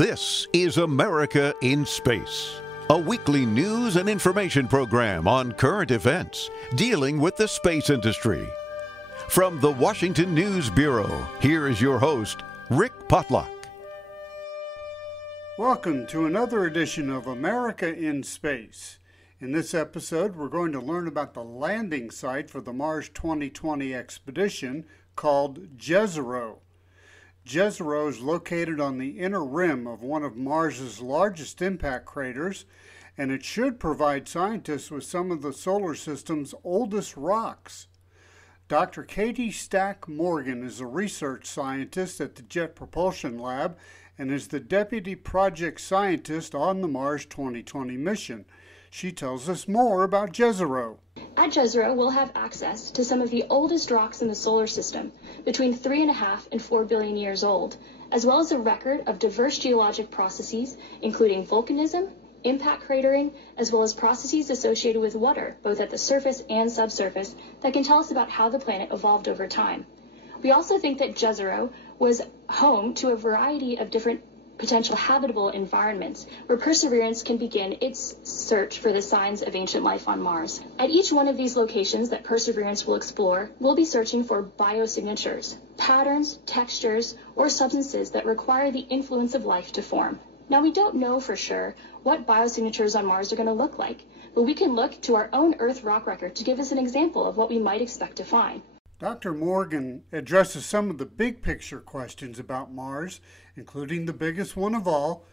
This is America in Space, a weekly news and information program on current events dealing with the space industry. From the Washington News Bureau, here is your host, Rick Potlock. Welcome to another edition of America in Space. In this episode, we're going to learn about the landing site for the Mars 2020 expedition called Jezero. Jezero is located on the inner rim of one of Mars's largest impact craters, and it should provide scientists with some of the solar system's oldest rocks. Dr. Kati Morgan is a research scientist at the Jet Propulsion Lab and is the deputy project scientist on the Mars 2020 mission. She tells us more about Jezero. At Jezero, we'll have access to some of the oldest rocks in the solar system, between 3.5 and 4 billion years old, as well as a record of diverse geologic processes, including volcanism, impact cratering, as well as processes associated with water, both at the surface and subsurface, that can tell us about how the planet evolved over time. We also think that Jezero was home to a variety of different potential habitable environments where Perseverance can begin its search for the signs of ancient life on Mars. At each one of these locations that Perseverance will explore, we'll be searching for biosignatures, patterns, textures, or substances that require the influence of life to form. Now, we don't know for sure what biosignatures on Mars are going to look like, but we can look to our own Earth rock record to give us an example of what we might expect to find. Dr. Morgan addresses some of the big picture questions about Mars, including the biggest one of all: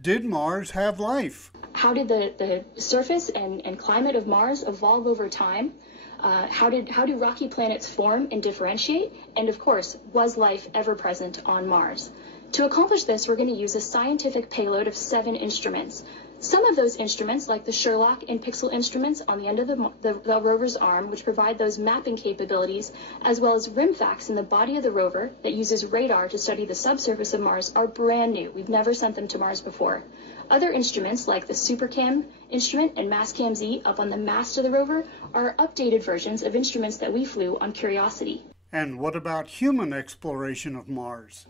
did Mars have life? How did the surface and climate of Mars evolve over time? How do rocky planets form and differentiate? And of course, was life ever present on Mars? To accomplish this, we're going to use a scientific payload of 7 instruments. Some of those instruments, like the Sherlock and Pixel instruments on the end of the rover's arm, which provide those mapping capabilities, as well as RIMFAX in the body of the rover that uses radar to study the subsurface of Mars, are brand new. We've never sent them to Mars before. Other instruments, like the SuperCam instrument and MassCam-Z up on the mast of the rover, are updated versions of instruments that we flew on Curiosity. And what about human exploration of Mars?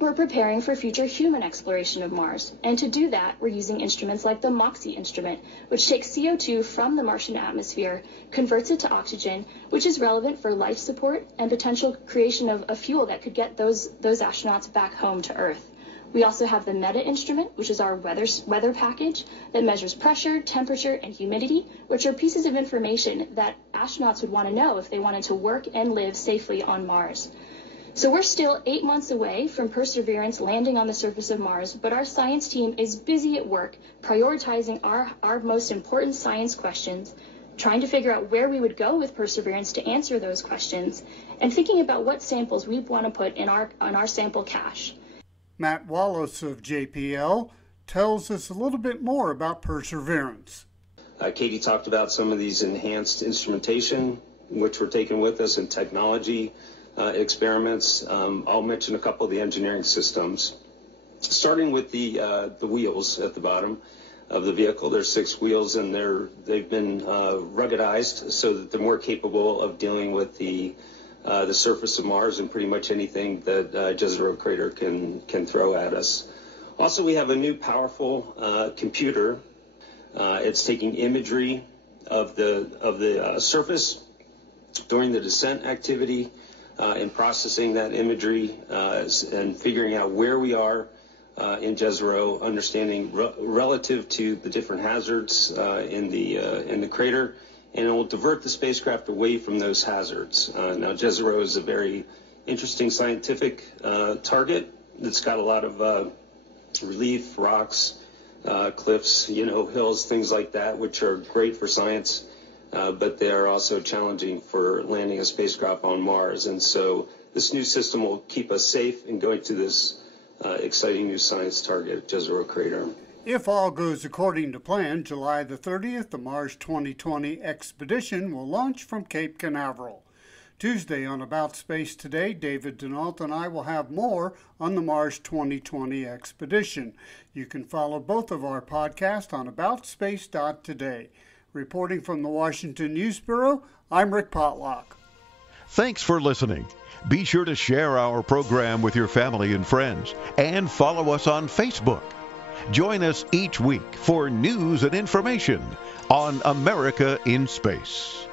We're preparing for future human exploration of Mars, and to do that, we're using instruments like the MOXIE instrument, which takes CO2 from the Martian atmosphere, converts it to oxygen, which is relevant for life support and potential creation of a fuel that could get those astronauts back home to Earth. We also have the META instrument, which is our weather package that measures pressure, temperature, and humidity, which are pieces of information that astronauts would want to know if they wanted to work and live safely on Mars. So we're still 8 months away from Perseverance landing on the surface of Mars, but our science team is busy at work prioritizing our most important science questions, trying to figure out where we would go with Perseverance to answer those questions, and thinking about what samples we want to put in our sample cache. Matt Wallace of JPL tells us a little bit more about Perseverance. Katie talked about some of these enhanced instrumentation, which we're taking with us, and technology experiments. I'll mention a couple of the engineering systems. Starting with the wheels at the bottom of the vehicle. There's 6 wheels, and they've been ruggedized so that they're more capable of dealing with the surface of Mars and pretty much anything that Jezero crater can throw at us. Also, we have a new powerful computer. It's taking imagery of the surface during the descent activity, and processing that imagery and figuring out where we are in Jezero, understanding relative to the different hazards in the crater, and it will divert the spacecraft away from those hazards. Now, Jezero is a very interesting scientific target that's got a lot of relief, rocks, cliffs, hills, things like that, which are great for science. But they are also challenging for landing a spacecraft on Mars. And so this new system will keep us safe in going to this exciting new science target, Jezero crater. If all goes according to plan, July the 30th, the Mars 2020 expedition will launch from Cape Canaveral. Tuesday on About Space Today, David Denault and I will have more on the Mars 2020 expedition. You can follow both of our podcasts on aboutspace.today. Reporting from the Washington News Bureau, I'm Rick Potlock. Thanks for listening. Be sure to share our program with your family and friends, and follow us on Facebook. Join us each week for news and information on America in Space.